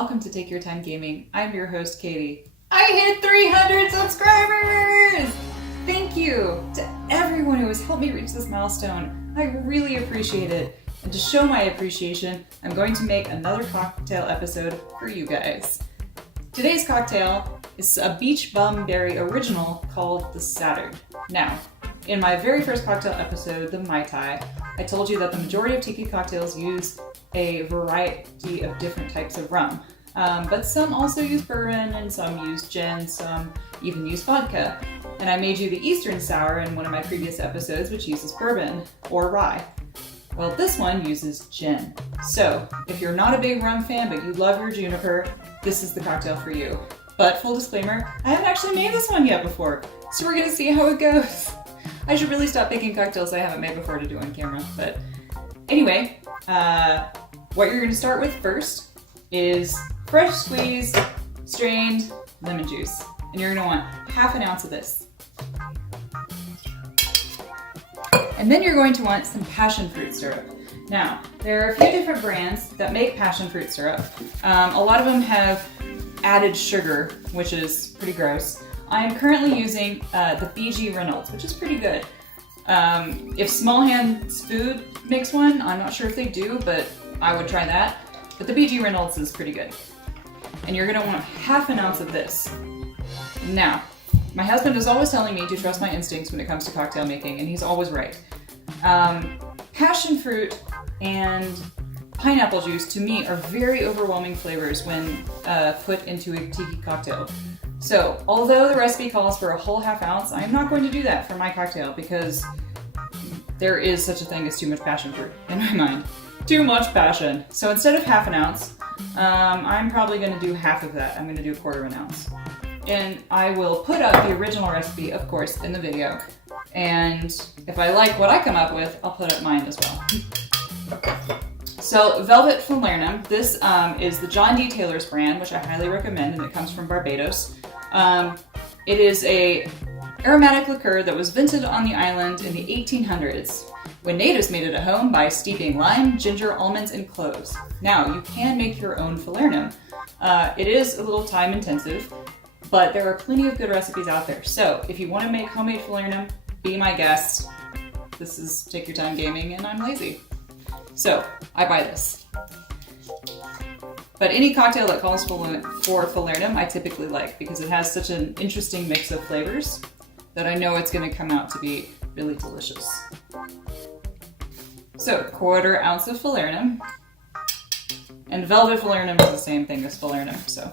welcome to Take Your Time Gaming. I'm your host, Katie. I hit 300 subscribers! Thank you to everyone who has helped me reach this milestone. I really appreciate it. And to show my appreciation, I'm going to make another cocktail episode for you guys. Today's cocktail is a Beachbum Berry original called the Saturn. Now, in my very first cocktail episode, the Mai Tai, I told you that the majority of Tiki cocktails use a variety of different types of rum. But some also use bourbon, and some use gin, some even use vodka. And I made you the Eastern Sour in one of my previous episodes, which uses bourbon or rye. Well, this one uses gin. So, if you're not a big rum fan, but you love your juniper, this is the cocktail for you. But full disclaimer, I haven't actually made this one yet before, so we're gonna see how it goes. I should really stop making cocktails I haven't made before to do on camera, but anyway, what you're gonna start with first is fresh squeezed, strained lemon juice. And you're gonna want half an ounce of this. And then you're going to want some passion fruit syrup. Now, there are a few different brands that make passion fruit syrup. A lot of them have added sugar, which is pretty gross. I am currently using the BG Reynolds, which is pretty good. If Small Hands Food makes one, I'm not sure if they do, but I would try that. But the BG Reynolds is pretty good. And you're gonna want half an ounce of this. Now, my husband is always telling me to trust my instincts when it comes to cocktail making, and he's always right. Passion fruit and pineapple juice, to me, are very overwhelming flavors when put into a tiki cocktail. So, although the recipe calls for a whole half ounce, I'm not going to do that for my cocktail because there is such a thing as too much passion fruit in my mind. Too much passion. So instead of half an ounce, I'm probably going to do half of that. I'm going to do 1/4 ounce. And I will put up the original recipe, of course, in the video. And if I like what I come up with, I'll put up mine as well. So, Velvet Falernum, this is the John D. Taylor's brand, which I highly recommend, and it comes from Barbados. It is a aromatic liqueur that was vinted on the island in the 1800s, when natives made it at home by steeping lime, ginger, almonds, and cloves. Now, you can make your own falernum. It is a little time intensive, but there are plenty of good recipes out there. So, if you want to make homemade falernum, be my guest. This is Take Your Time Gaming, and I'm lazy. So, I buy this. But any cocktail that calls for falernum, I typically like, because it has such an interesting mix of flavors that I know it's going to come out to be really delicious. So, 1/4 ounce of falernum. And Velvet Falernum is the same thing as falernum, so.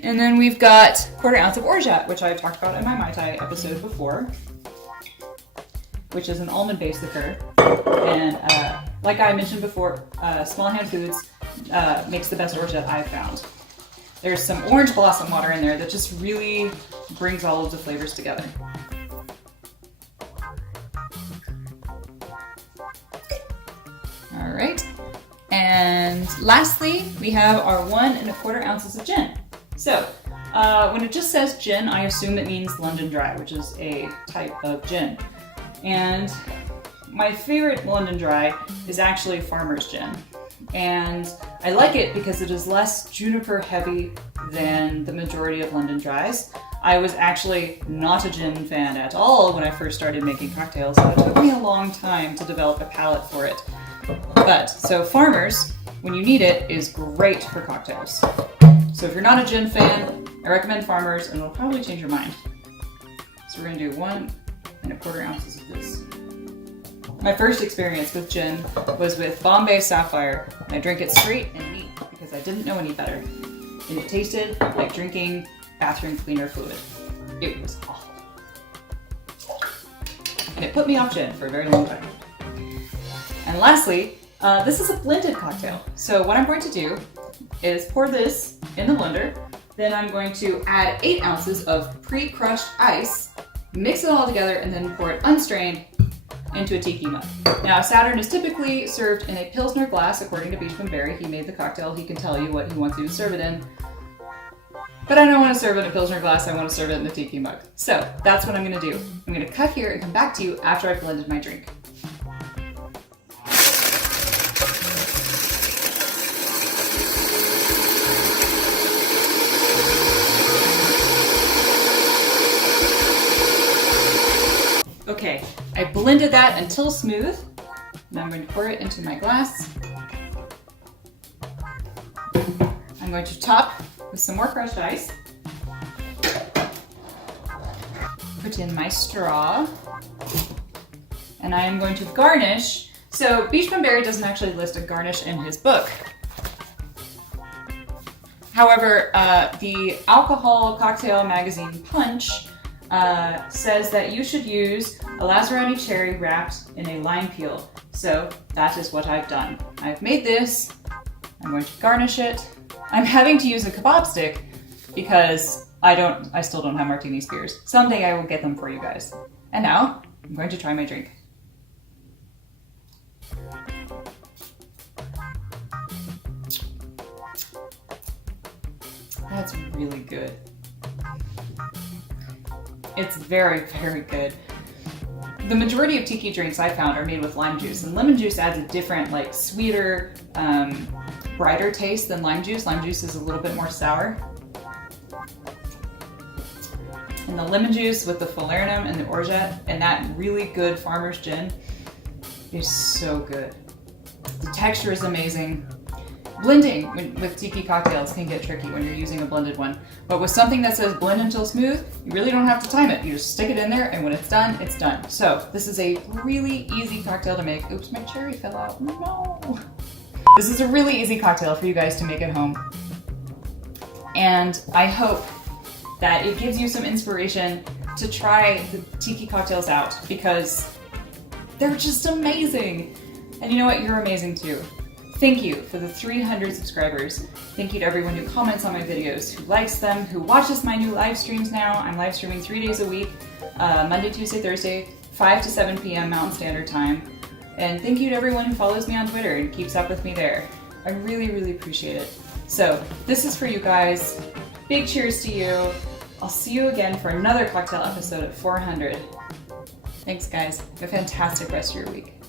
And then we've got 1/4 ounce of orgeat, which I've talked about in my Mai Tai episode before, which is an almond-based liqueur. And like I mentioned before, Small Hand Foods makes the best orgeat I've found. There's some orange blossom water in there that just really brings all of the flavors together. All right. And lastly, we have our 1 1/4 ounces of gin. So, when it just says gin, I assume it means London Dry, which is a type of gin. And my favorite London Dry is actually Farmer's Gin. And I like it because it is less juniper heavy than the majority of London Dries. I was actually not a gin fan at all when I first started making cocktails, so it took me a long time to develop a palate for it. But, so Farmer's, when you need it, is great for cocktails. So if you're not a gin fan, I recommend Farmer's, and it'll probably change your mind. So we're gonna do 1 1/4 ounces of this. My first experience with gin was with Bombay Sapphire, and I drank it straight and neat because I didn't know any better. And it tasted like drinking bathroom cleaner fluid. It was awful. And it put me off gin for a very long time. And lastly, this is a blended cocktail. So what I'm going to do is pour this in the blender, then I'm going to add 8 ounces of pre-crushed ice, mix it all together, and then pour it unstrained into a tiki mug. Now, Saturn is typically served in a Pilsner glass, according to Beachbum Berry. He made the cocktail, he can tell you what he wants you to serve it in. But I don't want to serve it in a Pilsner glass, I want to serve it in a tiki mug. So, that's what I'm going to do. I'm going to cut here and come back to you after I've blended my drink. blended that until smooth. Now I'm going to pour it into my glass. I'm going to top with some more crushed ice. Put in my straw. And I am going to garnish. So Beachbum Berry doesn't actually list a garnish in his book. However, the alcohol cocktail magazine Punch says that you should use a Lazzaroni cherry wrapped in a lime peel. So that is what I've done. I've made this. I'm going to garnish it. I'm having to use a kebab stick because I still don't have martini spears. Someday I will get them for you guys. And now I'm going to try my drink. That's really good. It's very, very good. The majority of Tiki drinks I found are made with lime juice, and lemon juice adds a different, like, sweeter, brighter taste than lime juice. Lime juice is a little bit more sour. And the lemon juice with the falernum and the orgeat and that really good farmer's gin is so good. The texture is amazing. Blending with Tiki cocktails can get tricky when you're using a blended one, but with something that says blend until smooth, you really don't have to time it. You just stick it in there, and when it's done, it's done. So this is a really easy cocktail to make. Oops, my cherry fell out. No. This is a really easy cocktail for you guys to make at home. And I hope that it gives you some inspiration to try the Tiki cocktails out, because they're just amazing. And you know what? You're amazing too. Thank you for the 300 subscribers. Thank you to everyone who comments on my videos, who likes them, who watches my new live streams now. I'm live streaming 3 days a week, Monday, Tuesday, Thursday, 5 to 7 p.m. Mountain Standard Time. And thank you to everyone who follows me on Twitter and keeps up with me there. I really, really appreciate it. So this is for you guys. Big cheers to you. I'll see you again for another cocktail episode at 400. Thanks guys. Have a fantastic rest of your week.